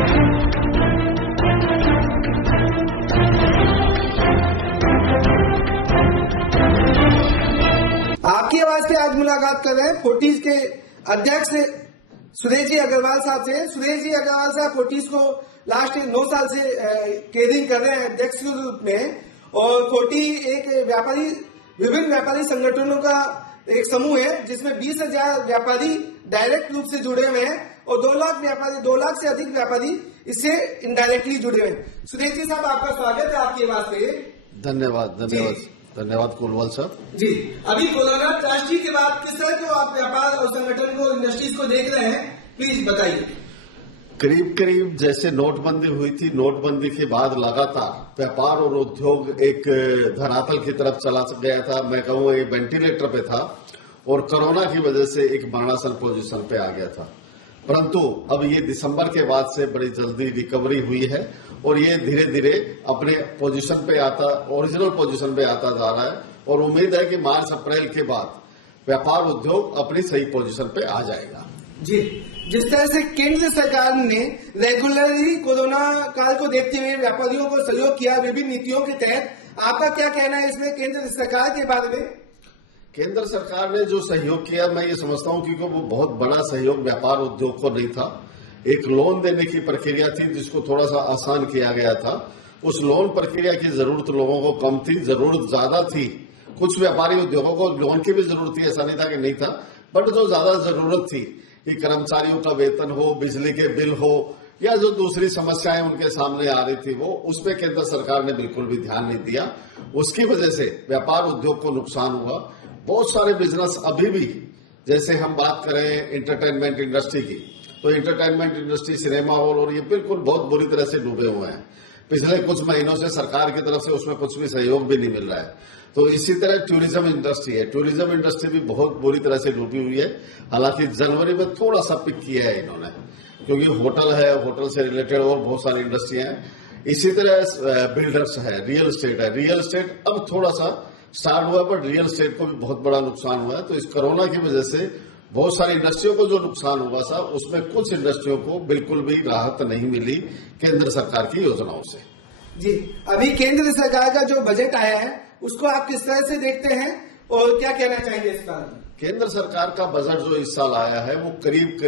आपकी आवाज से आज मुलाकात कर रहे हैं फोर्टिस के अध्यक्ष सुरेश जी अग्रवाल साहब से। सुरेश जी अग्रवाल साहब फोर्टिस को लास्ट 9 साल से केयरिंग कर रहे हैं अध्यक्ष के रूप में, और फोर्टी एक विभिन्न व्यापारी संगठनों का एक समूह है जिसमें 20,000 व्यापारी डायरेक्ट रूप से जुड़े हुए हैं और 2 लाख से अधिक व्यापारी इससे इनडायरेक्टली जुड़े हुए हैं। सुरेश जी साहब, आपका स्वागत है आपकी आवाज पे। धन्यवाद कुलवल साहब जी। अभी कोरोना ट्रेजेडी के बाद किस तरह के आप व्यापार और संगठन को, इंडस्ट्रीज को देख रहे हैं, प्लीज बताइए। करीब जैसे नोटबंदी हुई थी, नोटबंदी के बाद लगातार व्यापार और उद्योग एक धरातल की तरफ चला गया था। मैं कहूँ एक वेंटिलेटर पे था और कोरोना की वजह से एक मरणासन पोजीशन पे आ गया था। परंतु अब ये दिसंबर के बाद से बड़ी जल्दी रिकवरी हुई है और ये धीरे धीरे अपने पोजीशन पे ओरिजिनल पोजीशन पे आता जा रहा है, और उम्मीद है कि मार्च अप्रैल के बाद व्यापार उद्योग अपनी सही पोजीशन पे आ जाएगा। जी, जिस तरह से केंद्र सरकार ने रेगुलरली कोरोना काल को देखते हुए व्यापारियों को सहयोग किया विभिन्न नीतियों के तहत, आपका क्या कहना है इसमें केंद्र सरकार के बारे में? केंद्र सरकार ने जो सहयोग किया, मैं ये समझता हूं कि वो बहुत बड़ा सहयोग व्यापार उद्योग को नहीं था। एक लोन देने की प्रक्रिया थी जिसको थोड़ा सा आसान किया गया था। उस लोन प्रक्रिया की जरूरत लोगों को कम थी, जरूरत ज्यादा थी। कुछ व्यापारी उद्योगों को लोन की भी जरूरत थी, ऐसा नहीं था कि नहीं था, बट जो ज्यादा जरूरत थी कि कर्मचारियों का वेतन हो, बिजली के बिल हो, या जो दूसरी समस्याएं उनके सामने आ रही थी, वो उस पर केंद्र सरकार ने बिल्कुल भी ध्यान नहीं दिया। उसकी वजह से व्यापार उद्योग को नुकसान हुआ। बहुत सारे बिजनेस अभी भी, जैसे हम बात करें एंटरटेनमेंट इंडस्ट्री की, तो एंटरटेनमेंट इंडस्ट्री, सिनेमा हॉल और ये बिल्कुल बहुत बुरी तरह से डूबे हुए हैं। पिछले कुछ महीनों से सरकार की तरफ से उसमें कुछ भी सहयोग भी नहीं मिल रहा है। तो इसी तरह टूरिज्म इंडस्ट्री है, टूरिज्म इंडस्ट्री भी बहुत बुरी तरह से डूबी हुई है। हालांकि जनवरी में थोड़ा सा पिक किया है इन्होंने, क्योंकि होटल है, होटल से रिलेटेड और बहुत सारी इंडस्ट्रियां हैं। इसी तरह बिल्डर्स है, रियल एस्टेट है। रियल एस्टेट अब थोड़ा सा स्टार्ट हुआ, बट रियल एस्टेट को भी बहुत बड़ा नुकसान हुआ है। तो इस कोरोना की वजह से बहुत सारी इंडस्ट्रियों को जो नुकसान हुआ था, उसमें कुछ इंडस्ट्रियों को बिल्कुल भी राहत नहीं मिली केंद्र सरकार की योजनाओं से। जी, अभी केंद्र सरकार का जो बजट आया है उसको आप किस तरह से देखते हैं और क्या कहना चाहेंगे इस बारे में? केंद्र सरकार का बजट जो इस साल आया है वो करीब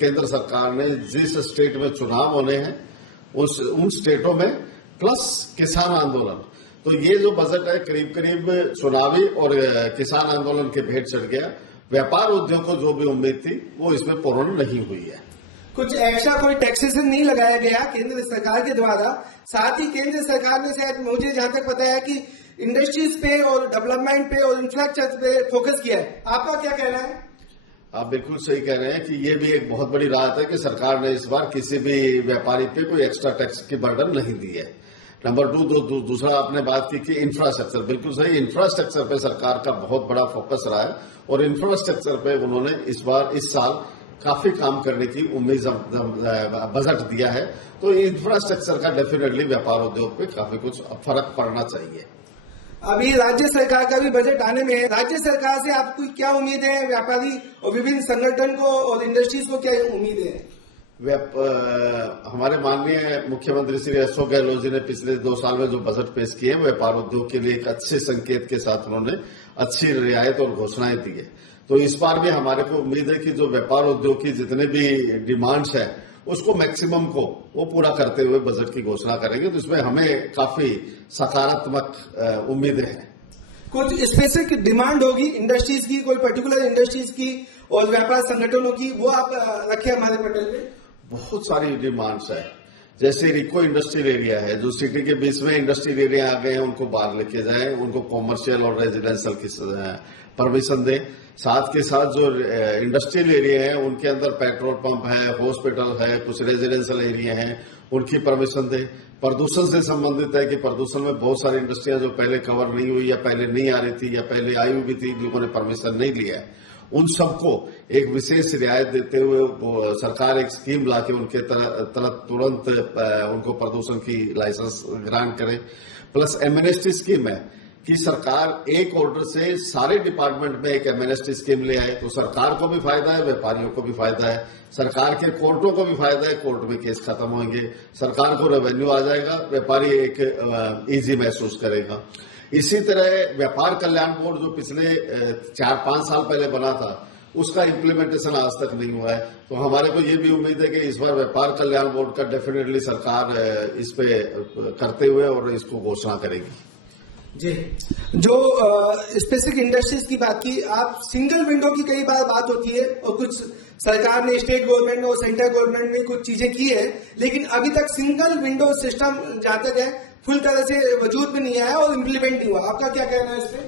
केंद्र सरकार ने जिस स्टेट में चुनाव होने हैं उन स्टेटों में प्लस किसान आंदोलन, तो ये जो बजट है करीब चुनावी और किसान आंदोलन के भेंट चढ़ गया। व्यापार उद्योग को जो भी उम्मीद थी वो इसमें पूर्ण नहीं हुई है। कुछ एक्स्ट्रा कोई टैक्सेशन नहीं लगाया गया केंद्र सरकार के द्वारा। साथ ही केंद्र सरकार ने शायद, मुझे जहां तक पता है, कि इंडस्ट्रीज पे और डेवलपमेंट पे और इंफ्रास्ट्रक्चर पे फोकस किया है। आपका क्या कहना है? आप बिल्कुल सही कह रहे हैं कि ये भी एक बहुत बड़ी राहत है कि सरकार ने इस बार किसी भी व्यापारी पे कोई एक्स्ट्रा टैक्स की बर्डन नहीं दी है। नंबर 2, दूसरा आपने बात की कि इंफ्रास्ट्रक्चर, बिल्कुल सही, इंफ्रास्ट्रक्चर पे सरकार का बहुत बड़ा फोकस रहा है और इंफ्रास्ट्रक्चर पे उन्होंने इस साल काफी काम करने की उम्मीद बजट दिया है। तो इंफ्रास्ट्रक्चर का डेफिनेटली व्यापार उद्योग पे काफी कुछ फर्क पड़ना चाहिए। अभी राज्य सरकार का भी बजट आने में है। राज्य सरकार से आपको क्या उम्मीद है? व्यापारी और विभिन्न संगठन को और इंडस्ट्रीज को क्या उम्मीद है? हमारे माननीय मुख्यमंत्री श्री अशोक गहलोत जी ने पिछले 2 साल में जो बजट पेश किए, व्यापार उद्योग के लिए एक अच्छे संकेत के साथ उन्होंने अच्छी रियायत और घोषणाएं दी है। तो इस बार भी हमारे को उम्मीद है कि जो व्यापार उद्योग की जितने भी डिमांड्स है उसको मैक्सिमम को वो पूरा करते हुए बजट की घोषणा करेंगे। तो इसमें हमें काफी सकारात्मक उम्मीदें हैं। कुछ स्पेसिफिक डिमांड होगी इंडस्ट्रीज की, कोई पर्टिकुलर इंडस्ट्रीज की और व्यापार संगठनों की, वो आप रखे हमारे पटल में? बहुत सारी डिमांड्स है। जैसे रिको इंडस्ट्रियल एरिया है, जो सिटी के बीच में इंडस्ट्रियल एरिया आ गए हैं, उनको बाहर लेके जाए, उनको कॉमर्शियल और रेजिडेंशियल की परमिशन दें। साथ के साथ जो इंडस्ट्रियल एरिया है उनके अंदर पेट्रोल पंप है, हॉस्पिटल है, कुछ रेजिडेंशियल एरिया है, उनकी परमिशन दें। प्रदूषण से संबंधित है कि प्रदूषण में बहुत सारी इंडस्ट्रियां जो पहले कवर नहीं हुई या पहले नहीं आ रही थी या पहले आई हुई भी थी, लोगों ने परमिशन नहीं लिया है, उन सबको एक विशेष रियायत देते हुए सरकार एक स्कीम लाके उनके तुरंत उनको प्रदूषण की लाइसेंस ग्रांट करे। प्लस एमनेस्टी स्कीम है कि सरकार एक ऑर्डर से सारे डिपार्टमेंट में एक एमएनएसटी स्कीम ले आए, तो सरकार को भी फायदा है, व्यापारियों को भी फायदा है, सरकार के कोर्टों को भी फायदा है, कोर्ट में केस खत्म होंगे, सरकार को रेवेन्यू आ जाएगा, व्यापारी एक इजी महसूस करेगा। इसी तरह व्यापार कल्याण बोर्ड जो पिछले 4-5 साल पहले बना था, उसका इम्प्लीमेंटेशन आज तक नहीं हुआ है। तो हमारे को ये भी उम्मीद है कि इस बार व्यापार कल्याण बोर्ड का डेफिनेटली सरकार इस पे करते हुए और इसको घोषणा करेगी। जी, जो स्पेसिफिक इंडस्ट्रीज की बात की, आप सिंगल विंडो की कई बार बात होती है और कुछ सरकार ने, स्टेट गवर्नमेंट और सेंट्रल गवर्नमेंट ने कुछ चीजें की है, लेकिन अभी तक सिंगल विंडो सिस्टम जहां तक है फुल तरह से वजूद में नहीं आया और इम्प्लीमेंट नहीं हुआ। आपका क्या कहना है इस पे?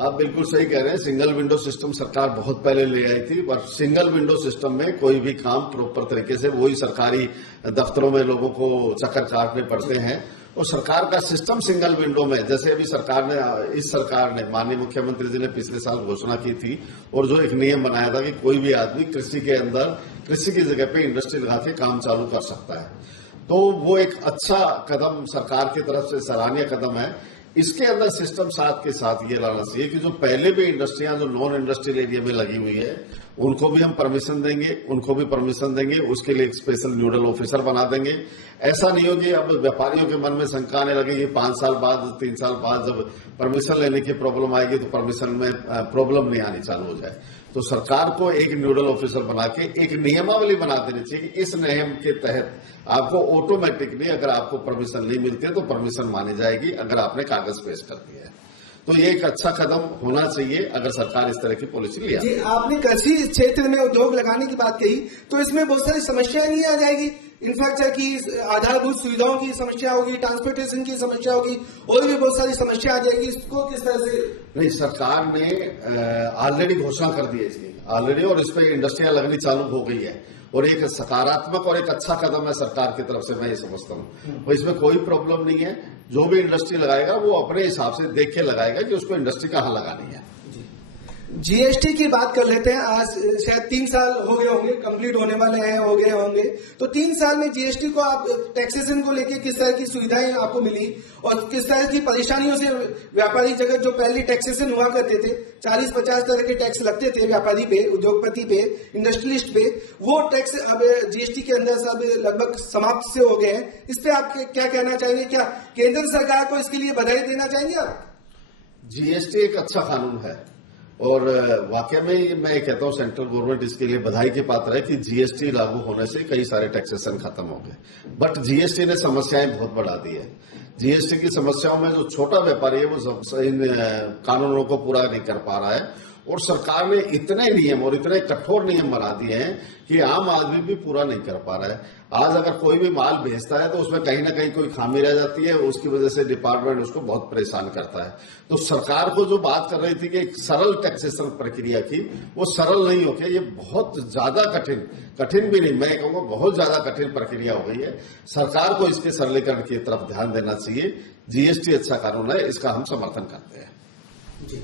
आप बिल्कुल सही कह रहे हैं। सिंगल विंडो सिस्टम सरकार बहुत पहले ले आई थी, पर सिंगल विंडो सिस्टम में कोई भी काम प्रॉपर तरीके से, वही सरकारी दफ्तरों में लोगों को चक्कर काटने पड़ते हैं। और सरकार का सिस्टम सिंगल विंडो में, जैसे अभी इस सरकार ने माननीय मुख्यमंत्री जी ने पिछले साल घोषणा की थी और जो एक नियम बनाया था कि कोई भी आदमी कृषि के अंदर, कृषि की जगह पे इंडस्ट्री लगा के काम चालू कर सकता है, तो वो एक अच्छा कदम सरकार की तरफ से सराहनीय कदम है। इसके अंदर सिस्टम साथ के साथ ये लाना चाहिए कि जो पहले भी इंडस्ट्रियां जो नॉन इंडस्ट्रियल एरिया में लगी हुई है, उनको भी हम परमिशन देंगे, उसके लिए एक स्पेशल न्यूडल ऑफिसर बना देंगे। ऐसा नहीं हो कि अब व्यापारियों के मन में शंका आने लगे कि 5 साल बाद, 3 साल बाद जब परमिशन लेने की प्रॉब्लम आएगी तो परमिशन में प्रॉब्लम नहीं आनी चालू हो जाए। तो सरकार को एक न्यूडल ऑफिसर बना के एक नियमावली बना देनी चाहिए कि इस नियम के तहत आपको ऑटोमेटिकली, अगर आपको परमिशन नहीं मिलती है तो परमिशन मानी जाएगी अगर आपने कागज पेश कर दिया है। तो ये एक अच्छा कदम होना चाहिए अगर सरकार इस तरह की पॉलिसी लिया। जी, आपने कृषि क्षेत्र में उद्योग लगाने की बात कही, तो इसमें बहुत सारी समस्याएं नहीं आ जाएगी? इंफ्रास्ट्रक्चर की, आधारभूत सुविधाओं की समस्या होगी, ट्रांसपोर्टेशन की समस्या होगी, और भी बहुत सारी समस्या आ जाएगी। इसको किस तरह से? नहीं, सरकार ने ऑलरेडी घोषणा कर दी है इसकी ऑलरेडी, और इस पर इंडस्ट्रियां लगनी चालू हो गई है और एक सकारात्मक और एक अच्छा कदम है सरकार की तरफ से, मैं ये समझता हूँ। तो इसमें कोई प्रॉब्लम नहीं है। जो भी इंडस्ट्री लगाएगा वो अपने हिसाब से देख के लगाएगा कि उसको इंडस्ट्री कहाँ लगानी है। जीएसटी की बात कर लेते हैं। आज शायद 3 साल हो गए होंगे, कंप्लीट होने वाले हैं, हो गए होंगे। तो 3 साल में जीएसटी को आप टैक्सेशन को लेके किस तरह की सुविधाएं आपको मिली और किस तरह की परेशानियों से व्यापारी जगत, जो पहले टैक्सेशन हुआ करते थे, 40-50 तरह के टैक्स लगते थे व्यापारी पे, उद्योगपति पे, इंडस्ट्रियलिस्ट पे, वो टैक्स अब जीएसटी के अंदर सब लगभग समाप्त से हो गए हैं। इस पे आप क्या कहना चाहेंगे? क्या केंद्र सरकार को इसके लिए बधाई देना चाहेंगे आप? जीएसटी एक अच्छा कानून है और वाकई में मैं कहता हूं सेंट्रल गवर्नमेंट इसके लिए बधाई की पात्र है कि जीएसटी लागू होने से कई सारे टैक्सेशन खत्म हो गए। बट जीएसटी ने समस्याएं बहुत बढ़ा दी है। जीएसटी की समस्याओं में जो छोटा व्यापारी है वो इन कानूनों को पूरा नहीं कर पा रहा है और सरकार ने इतने नियम और इतने कठोर नियम बना दिए हैं कि आम आदमी भी पूरा नहीं कर पा रहा है। आज अगर कोई भी माल भेजता है तो उसमें कहीं ना कहीं कोई खामी रह जाती है, उसकी वजह से डिपार्टमेंट उसको बहुत परेशान करता है। तो सरकार को जो बात कर रही थी कि एक सरल टैक्सेशन प्रक्रिया की, वो सरल नहीं होके ये बहुत ज्यादा कठिन भी नहीं, मैं कहूँगा बहुत ज्यादा कठिन प्रक्रिया हो गई है। सरकार को इसके सरलीकरण की तरफ ध्यान देना चाहिए। जीएसटी अच्छा कानून है, इसका हम समर्थन करते हैं। जी,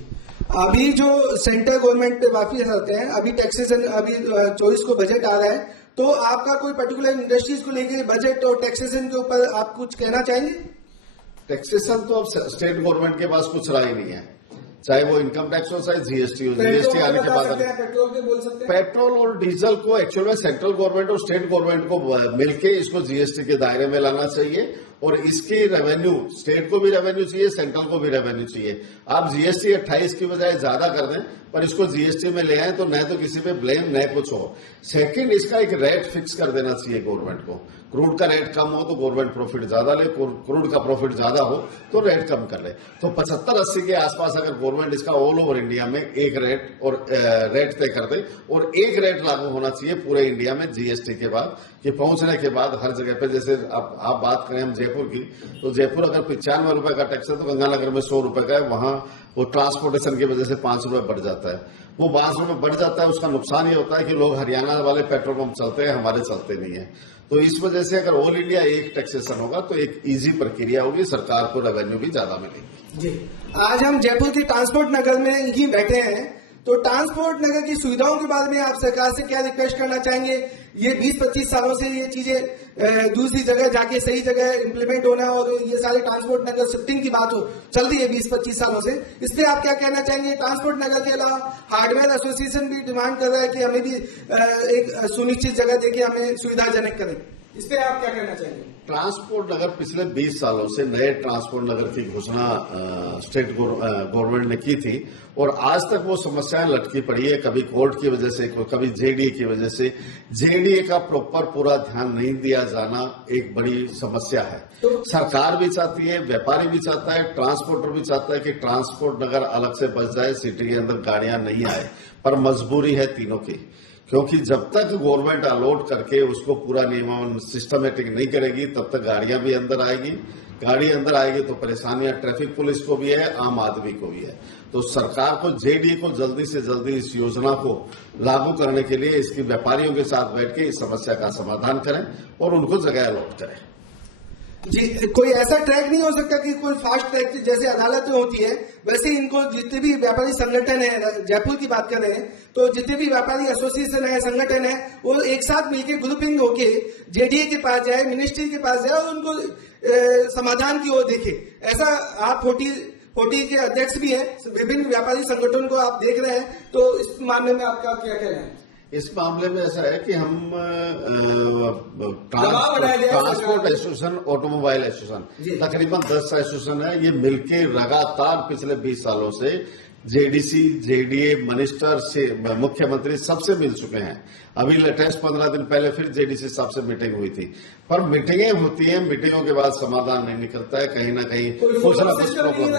अभी जो सेंट्रल गवर्नमेंट पे वापिस आते हैं, अभी टैक्सेशन, अभी 24 को बजट आ रहा है, तो आपका कोई पर्टिकुलर इंडस्ट्रीज को लेकर बजट और टैक्सेशन के ऊपर आप कुछ कहना चाहेंगे? टैक्सेशन तो अब स्टेट गवर्नमेंट के पास कुछ राय नहीं है, चाहे वो इनकम टैक्स हो चाहे जीएसटी हो। जीएसटी आने के बाद पेट्रोल के बोल सकते हैं, पेट्रोल और डीजल को एक्चुअल में सेंट्रल गवर्नमेंट और स्टेट गवर्नमेंट को मिलके इसको जीएसटी के दायरे में लाना चाहिए और इसकी रेवेन्यू, स्टेट को भी रेवेन्यू चाहिए, सेंट्रल को भी रेवेन्यू चाहिए। आप जीएसटी 28 की बजाय ज्यादा कर दें पर इसको जीएसटी में ले आए तो न तो किसी पे ब्लेम न कुछ हो। सेकंड, इसका एक रेट फिक्स कर देना चाहिए गवर्नमेंट को। क्रूड का रेट कम हो तो गवर्नमेंट प्रॉफिट ज्यादा ले, क्रूड का प्रॉफिट ज्यादा हो तो रेट कम कर ले। तो 75-80 के आसपास अगर गवर्नमेंट इसका ऑल ओवर इंडिया में एक रेट और रेट तय कर दे और एक रेट लागू होना चाहिए पूरे इंडिया में जीएसटी के बाद, कि पहुंचने के बाद हर जगह पे, जैसे आप बात करें हम जयपुर की, तो जयपुर अगर 95 रुपए का टैक्स है तो गंगानगर में 100 रुपए का है, वहां वो ट्रांसपोर्टेशन की वजह से 5 रुपए बढ़ जाता है। वो 5 रुपए बढ़ जाता है, उसका नुकसान ये होता है कि लोग हरियाणा वाले पेट्रोल पंप चलते हैं, हमारे चलते नहीं है। तो इस वजह से अगर ऑल इंडिया एक टैक्सेशन होगा तो एक इजी प्रक्रिया होगी, सरकार को रेवेन्यू भी ज्यादा मिलेगी। जी, आज हम जयपुर के ट्रांसपोर्ट नगर में ही बैठे हैं, तो ट्रांसपोर्ट नगर की सुविधाओं के बारे में आप सरकार से क्या रिक्वेस्ट करना चाहेंगे? ये 20-25 सालों से ये चीजें दूसरी जगह जाके सही जगह इंप्लीमेंट होना और ये सारे ट्रांसपोर्ट नगर शिफ्टिंग की बात चल रही है 20-25 सालों से, इस पे आप क्या कहना चाहेंगे? ट्रांसपोर्ट नगर के अलावा हार्डवेयर एसोसिएशन भी डिमांड कर रहा है कि हमें भी एक सुनिश्चित जगह देके हमें सुविधाजनक करें, इस पे आप क्या कहना चाहेंगे? ट्रांसपोर्ट नगर पिछले 20 सालों से नए ट्रांसपोर्ट नगर की घोषणा स्टेट गवर्नमेंट ने की थी और आज तक वो समस्याएं लटकी पड़ी है, कभी कोर्ट की वजह से, कभी जेडीए की वजह से। जेडीए का प्रॉपर पूरा ध्यान नहीं दिया जाना एक बड़ी समस्या है। सरकार भी चाहती है, व्यापारी भी चाहता है, ट्रांसपोर्टर भी चाहता है कि ट्रांसपोर्ट नगर अलग से बच जाए, सिटी के अंदर गाड़ियां नहीं आए, पर मजबूरी है तीनों की, क्योंकि जब तक गवर्नमेंट अलॉट करके उसको पूरा नियमन सिस्टमेटिक नहीं करेगी तब तक गाड़ियां भी अंदर आएगी। गाड़ी अंदर आएगी तो परेशानियां ट्रैफिक पुलिस को भी है, आम आदमी को भी है। तो सरकार को, जेडीए को जल्दी से जल्दी इस योजना को लागू करने के लिए इसकी व्यापारियों के साथ बैठ के इस समस्या का समाधान करें और उनको जगह अलॉट करें। जी, कोई ऐसा ट्रैक नहीं हो सकता कि कोई फास्ट ट्रैक जैसे अदालतें होती है वैसे इनको जितने भी व्यापारी संगठन है, जयपुर की बात कर रहे हैं, तो जितने भी व्यापारी एसोसिएशन है, संगठन है, वो एक साथ मिलकर ग्रुपिंग होके जेडीए के पास जाए, मिनिस्ट्री के पास जाए और उनको समाधान की ओर देखे। ऐसा आप 40 के अध्यक्ष भी हैं, विभिन्न व्यापारी संगठनों को आप देख रहे हैं, तो इस मामले में आपका क्या कहना है? इस मामले में ऐसा है कि हम ट्रांसपोर्ट एसोसिएशन, ऑटोमोबाइल एसोसिएशन, तकरीबन 10 एसोसिएशन है, ये मिलकर लगातार पिछले 20 सालों से जेडीसी, जेडीए, मिनिस्टर से मुख्यमंत्री सबसे मिल चुके हैं। अभी लेटेस्ट 15 दिन पहले फिर जेडीसी साहब से मीटिंग हुई थी, पर मीटिंगें होती हैं, मीटिंगों के बाद समाधान नहीं निकलता है, कहीं ना कहीं कुछ ना कुछ प्रॉब्लम।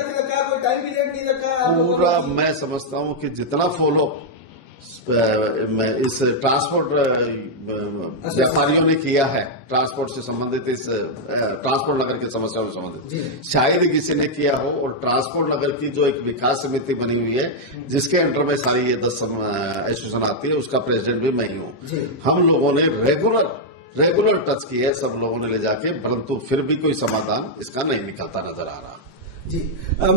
पूरा मैं समझता हूं कि जितना फॉलो इस ट्रांसपोर्ट व्यापारियों ने किया है, ट्रांसपोर्ट से संबंधित, इस ट्रांसपोर्ट नगर की समस्याओं से संबंधित शायद ही किसी ने किया हो। और ट्रांसपोर्ट नगर की जो एक विकास समिति बनी हुई है जिसके अंडर में सारी ये 10 एसोसिएशन आती है, उसका प्रेसिडेंट भी मैं ही हूँ। हम लोगों ने रेगुलर टच किया है सब लोगों ने ले जाके, परंतु फिर भी कोई समाधान इसका नहीं निकलता नजर आ रहा। जी,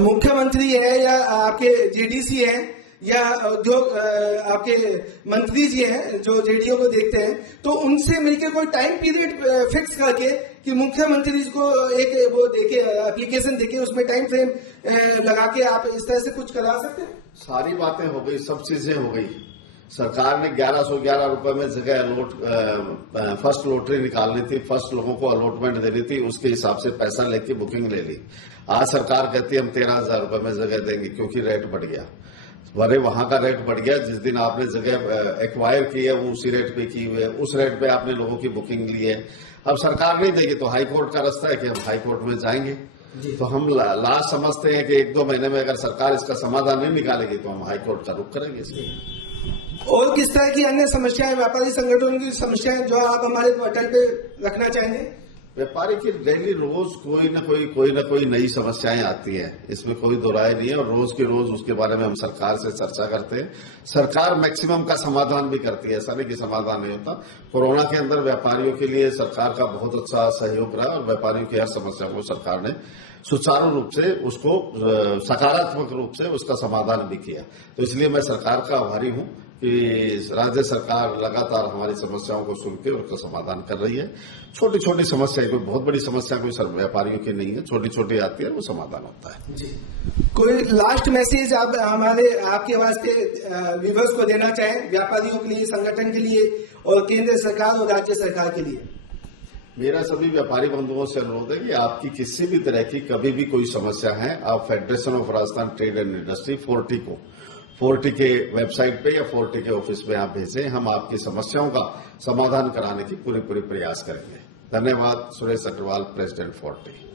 मुख्यमंत्री है या आपके जेडीसी है या जो आपके मंत्री जी हैं जो जेडीओ को देखते हैं, तो उनसे मिलकर कोई टाइम पीरियड फिक्स करके कि मुख्यमंत्री को एक वो देके एप्लीकेशन देके उसमें टाइम फ्रेम लगा के आप इस तरह से कुछ करा सकते हैं? सारी बातें हो गई, सब चीजें हो गई। सरकार ने 1111 रुपए में जगह फर्स्ट लॉटरी निकालनी थी, फर्स्ट लोगों को अलॉटमेंट देनी थी, उसके हिसाब से पैसा लेके बुकिंग ले ली। आज सरकार कहती है हम 13,000 रुपए में जगह देंगे क्योंकि रेट बढ़ गया। अरे वहां का रेट बढ़ गया, जिस दिन आपने जगह एक्वायर की है वो उसी रेट पे की हुई है, उस रेट पे आपने लोगों की बुकिंग ली है। अब सरकार नहीं देगी तो हाई कोर्ट का रास्ता है कि हम हाई कोर्ट में जाएंगे। तो हम लास्ट समझते हैं कि 1-2 महीने में अगर सरकार इसका समाधान नहीं निकालेगी तो हम हाई कोर्ट का रुख करेंगे इसके। और किस तरह की अन्य समस्याएं, व्यापारी संगठनों की समस्याएं जो आप हमारे पोर्टल पे रखना चाहेंगे? व्यापारी की डेली रोज कोई ना कोई नई समस्याएं आती है, इसमें कोई दो राय नहीं है, और रोज की रोज उसके बारे में हम सरकार से चर्चा करते हैं। सरकार मैक्सिमम का समाधान भी करती है, ऐसा नहीं कि समाधान नहीं होता। कोरोना के अंदर व्यापारियों के लिए सरकार का बहुत अच्छा सहयोग रहा और व्यापारियों की हर समस्या को सरकार ने सुचारू रूप से, उसको सकारात्मक रूप से उसका समाधान भी किया। तो इसलिए मैं सरकार का आभारी हूं कि राज्य सरकार लगातार हमारी समस्याओं को सुन के उसका समाधान कर रही है। छोटी छोटी समस्या, कोई बहुत बड़ी समस्या कोई व्यापारियों की नहीं है, छोटी छोटी आती है, वो समाधान होता है। जी, कोई लास्ट मैसेज आप आपके वास्ते व्यूअर्स को देना चाहें, व्यापारियों के लिए, संगठन के लिए और केंद्र सरकार और राज्य सरकार के लिए? मेरा सभी व्यापारी बंधुओं से अनुरोध है कि आपकी किसी भी तरह की कभी भी कोई समस्या है, आप federation of Rajasthan trade and industry 40 को 40 के वेबसाइट पे या 40 के ऑफिस में आप भेजें, हम आपकी समस्याओं का समाधान कराने की पूरी प्रयास करेंगे। धन्यवाद। सुरेश अग्रवाल, प्रेसिडेंट 40।